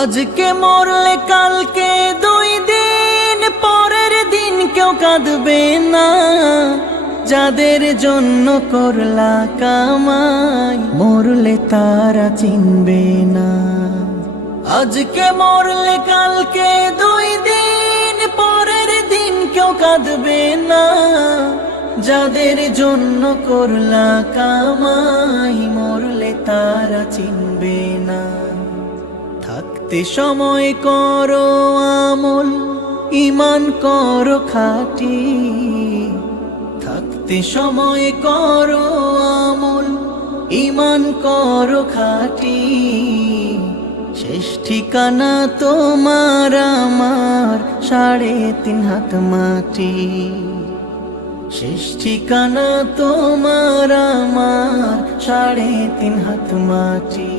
আজকে মরলে কালকে 2 দিন পরের দিন কেউ কাঁদবে না। যাদের জন্য করলা কামাই মরলে তারা চিনবে না। আজকে মরলে কালকে 2 দিন পরের দিন কেউ কাঁদবে না। যাদের জন্য করলা কামাই মরলে তারা চিনবে না। থাকতে সময় করো আমল, ঈমান করো খাঁটি। থাকতে সময় করো আমল, ঈমান করো খাঁটি। শেষ ঠিকানা তোমার আমার 3.5 হাত মাটি। শেষ ঠিকানা তোমার আমার 3.5 হাত মাটি।